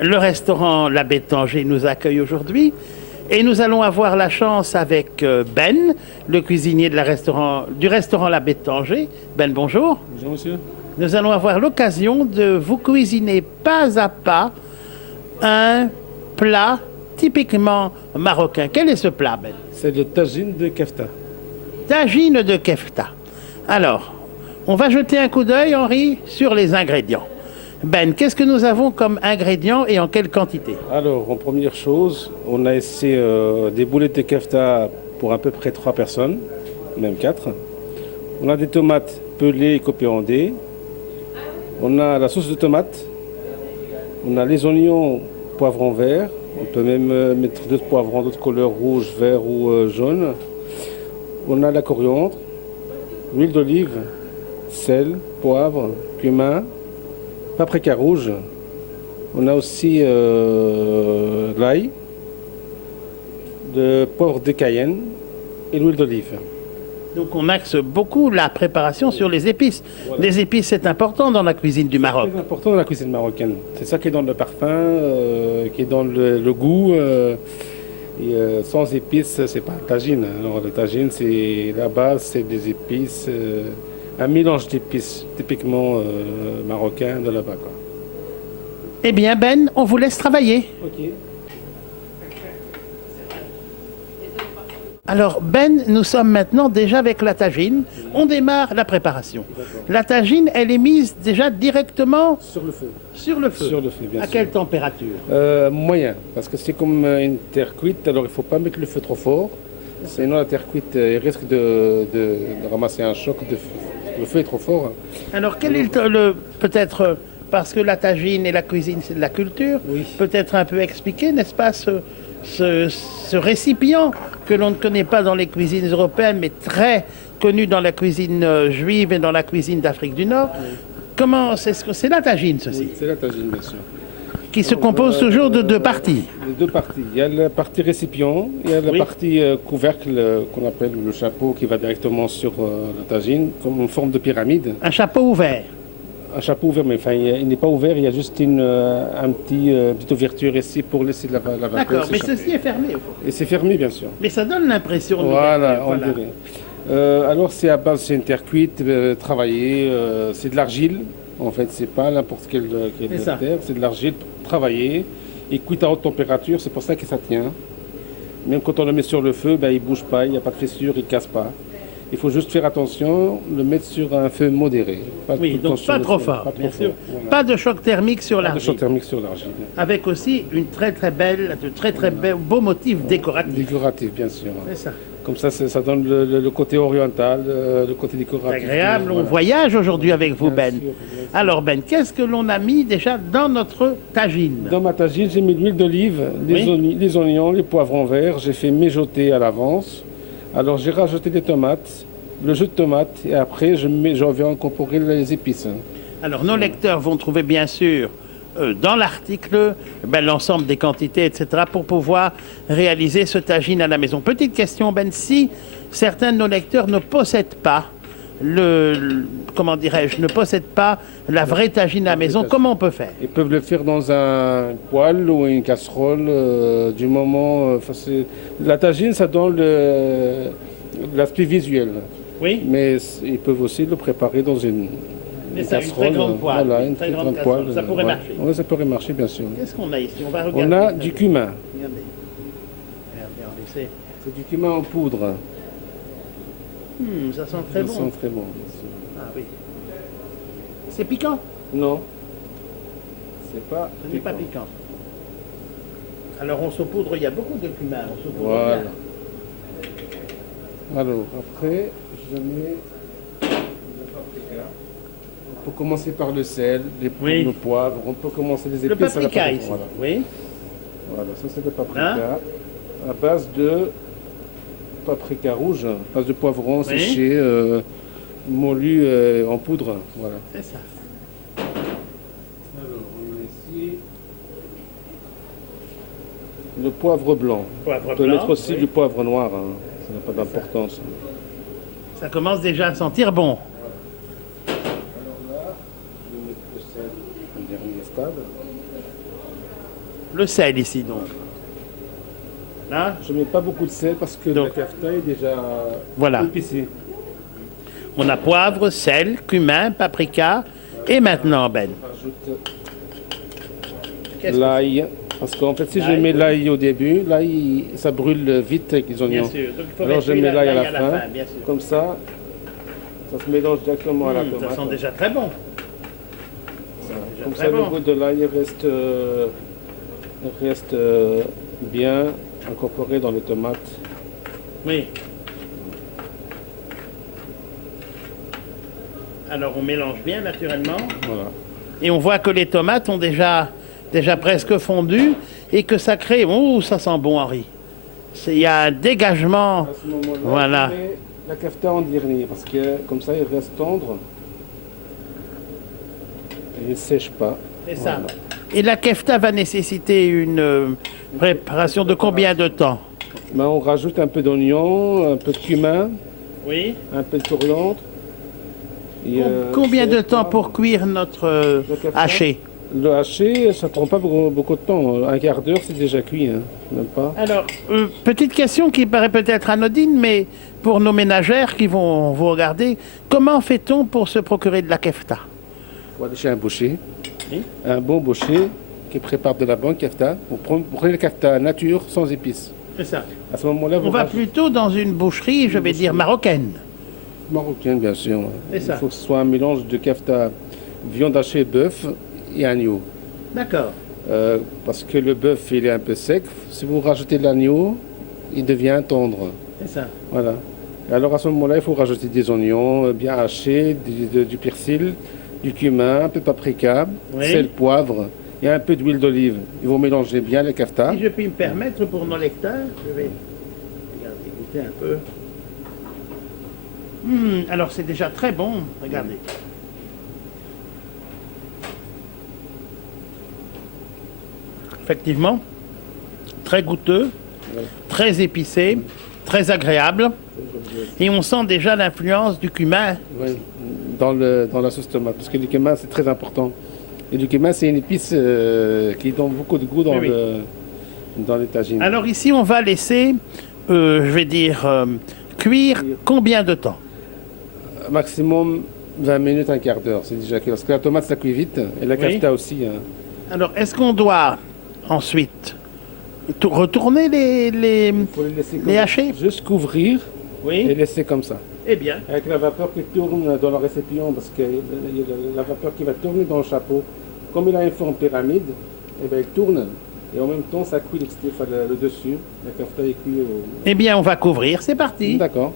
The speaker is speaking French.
Le restaurant La Bétanger nous accueille aujourd'hui et nous allons avoir la chance avec Ben, le cuisinier de du restaurant La Bétanger. Ben, bonjour. Bonjour monsieur. Nous allons avoir l'occasion de vous cuisiner pas à pas un plat typiquement marocain. Quel est ce plat, Ben? C'est le tagine de kefta. Tagine de kefta. Alors, on va jeter un coup d'œil, Henri, sur les ingrédients. Ben, qu'est-ce que nous avons comme ingrédients et en quelle quantité? Alors, en première chose, on a essayé des boulettes de kefta pour à peu près 3 personnes, même 4. On a des tomates pelées et coupées en dés. On a la sauce de tomate. On a les oignons poivrons verts. On peut même mettre d'autres poivrons, d'autres couleurs, rouge, vert ou jaune. On a la coriandre, l'huile d'olive, sel, poivre, cumin, paprika rouge. On a aussi l'ail, le poivre de Cayenne et l'huile d'olive. Donc on axe beaucoup la préparation sur les épices. Voilà. Les épices, c'est important dans la cuisine du Maroc. C'est important dans la cuisine marocaine. C'est ça qui est dans le parfum, qui est dans le goût. Sans épices, c'est pas un tagine. Alors, le tagine, c'est la base, c'est des épices, un mélange d'épices typiquement marocain de là-bas, quoi. Eh bien, Ben, on vous laisse travailler. Ok. Alors, Ben, nous sommes maintenant déjà avec la tagine. On démarre la préparation. La tagine, elle est mise déjà directement Sur le feu. sur le feu. Sur le feu, bien À sûr. quelle température? Moyen, parce que c'est comme une terre cuite, alors il ne faut pas mettre le feu trop fort. Sinon, la terre cuite elle risque de ramasser un choc. Le feu est trop fort. Alors, quel est peut-être, parce que la tagine et la cuisine, c'est de la culture, Oui. peut-être un peu expliquer, n'est-ce pas, ce récipient que l'on ne connaît pas dans les cuisines européennes, mais très connu dans la cuisine juive et dans la cuisine d'Afrique du Nord. Oui. Comment c'est la tagine, ceci, Oui, c'est la tagine, bien sûr. qui se compose toujours de deux parties. Les deux parties. Il y a la partie récipient, il y a la Oui. partie couvercle qu'on appelle le chapeau qui va directement sur la tagine, comme une forme de pyramide. Un chapeau ouvert. Un chapeau ouvert, mais enfin, il n'est pas ouvert, il y a juste une petite ouverture ici pour laisser la vapeur D'accord, mais s'échapper. ceci est fermé au fond. Et c'est fermé, bien sûr. Mais ça donne l'impression de Voilà, on voilà. dirait. Alors, c'est à base, c'est une terre cuite, travaillée, c'est de l'argile. En fait, c'est pas n'importe quelle C'est ça. terre, c'est de l'argile travaillée et cuite à haute température, c'est pour ça que ça tient. Même quand on le met sur le feu, ben, il bouge pas, il n'y a pas de fissure, il casse pas. Il faut juste faire attention, le mettre sur un feu modéré. Pas tout Oui, le temps donc sur pas le trop feu, fort, pas trop bien sûr. fort, voilà. Pas de choc thermique sur Pas de l'argile. choc thermique sur l'argile. Avec aussi une très beau motif décoratif. Décoratif, bien sûr. C'est ça. Comme ça donne le côté oriental, le côté C'est décoratif. agréable. On Voilà. voyage aujourd'hui avec vous, Bien Ben. sûr, bien sûr. Alors, Ben, qu'est-ce que l'on a mis déjà dans notre tagine? Dans ma tagine, j'ai mis de l'huile d'olive, les oignons, les poivrons verts. J'ai fait mijoter à l'avance. Alors j'ai rajouté des tomates, le jus de tomate, et après je viens incorporer les épices. Alors, nos lecteurs vont trouver bien sûr dans l'article ben, l'ensemble des quantités, etc., pour pouvoir réaliser ce tagine à la maison. Petite question, Ben, si certains de nos lecteurs ne possèdent pas comment dirais-je, ne possèdent pas la vraie tagine à la maison, comment on peut faire? Ils peuvent le faire dans un poêle ou une casserole du moment. La tagine, ça donne l'aspect visuel. Oui, Mais ils peuvent aussi le préparer dans une mais ça, une casserole. très grande poêle. Voilà, une très grande casserole. Ça pourrait marcher. Oui, ça pourrait marcher, bien sûr. Qu'est-ce qu'on a ici? On va regarder. On a du cumin. Regardez. Regardez, on essaie. C'est du cumin en poudre. Ça sent très Ça bon. sent très bon, bien sûr. Ah oui. C'est piquant? Non. C'est pas. Ce n'est pas piquant. Alors on saupoudre, il y a beaucoup de cumin. On saupoudre Voilà. bien. Alors, après, je mets le paprika. On peut commencer par le sel, Oui. le poivre. On peut commencer les Le épices à la paprika paprika. ici. Voilà. Oui. Voilà, ça c'est le paprika. Hein? À base de paprika rouge, à base de poivron Oui. séché, moulu en poudre. Voilà. C'est ça. Alors, on a ici le poivre blanc. Poivre On peut blanc, mettre aussi oui. du poivre noir, hein. Ça n'a pas d'importance. Ça commence déjà à sentir bon. Alors là, je vais mettre le sel en dernier stade. Le sel ici, donc. Là, Je ne mets pas beaucoup de sel parce que Donc. le kefta est déjà Voilà. épicé. on a poivre, sel, cumin, paprika. Et maintenant, Ben. Rajoute Qu'est-ce que l'ail. Parce qu'en fait, si je L'ail, mets oui. l'ail au début, l'ail, ça brûle vite avec les Bien oignons. sûr. Donc, il faut Alors je mettre mets l'ail à la l'ail fin. bien sûr. Comme ça se mélange directement à la Ça tomate. sent déjà très bon. Comme très ça, bon. le goût de l'ail reste bien incorporé dans les tomates. Oui. Alors on mélange bien naturellement. Voilà. Et on voit que les tomates ont déjà presque fondu et que ça crée... Oh, ça sent bon, Henri. Il y a un dégagement. À ce moment-là, Voilà. je mets la kefta en dernier parce que comme ça, il reste tendre et il ne sèche pas. C'est ça. Voilà. Et la kefta va nécessiter une préparation de combien de temps? Ben, on rajoute un peu d'oignon, un peu de cumin, Oui. un peu de coriandre. Et, Combien de sel, temps poivre. pour cuire notre Le kefta. haché? Le haché, ça prend pas beaucoup de temps. Un quart d'heure, c'est déjà cuit, hein. Même pas. Alors, petite question qui paraît peut-être anodine, mais pour nos ménagères qui vont vous regarder, comment fait-on pour se procurer de la kefta? On va aller chez un boucher, Oui. un bon boucher qui prépare de la bonne kefta. Vous prenez le kefta nature, sans épices. C'est ça. À ce moment-là, vous On va rajoutez plutôt dans une boucherie, je vais dire marocaine. marocain, bien sûr. C'est ça. Il faut que ce soit un mélange de kefta, viande hachée, bœuf et agneau. D'accord. Parce que le bœuf, il est un peu sec. Si vous rajoutez de l'agneau, il devient tendre. C'est ça. Voilà. Et alors à ce moment-là, il faut rajouter des oignons bien hachés, du persil, du cumin, un peu de paprika, Oui. sel, poivre et un peu d'huile d'olive. Et vous mélangez bien les kefta. Si je puis me permettre pour nos lecteurs, je vais regardez, goûter un peu. Alors c'est déjà très bon, regardez. Effectivement, très goûteux, très épicé, très agréable. Et on sent déjà l'influence du cumin. Oui, dans la sauce tomate. Parce que le cumin, c'est très important. Et le cumin, c'est une épice qui donne beaucoup de goût dans, Oui, dans les tagines. Alors ici, on va laisser, je vais dire, cuire combien de temps? Maximum 20 minutes, un quart d'heure. C'est déjà cuit. Parce que la tomate, ça cuit vite. Et la Oui. kefta aussi. Hein. Alors, est-ce qu'on doit ensuite retourner les Faut les laisser Les hacher. juste couvrir et Oui. laisser comme ça. Eh bien. Avec la vapeur qui tourne dans le récipient, parce que il y a la vapeur qui va tourner dans le chapeau. Comme il a une forme pyramide, eh ben, il tourne. Et en même temps, ça cuit le dessus. La kefta est cuit au... Eh bien, on va couvrir. C'est parti. D'accord.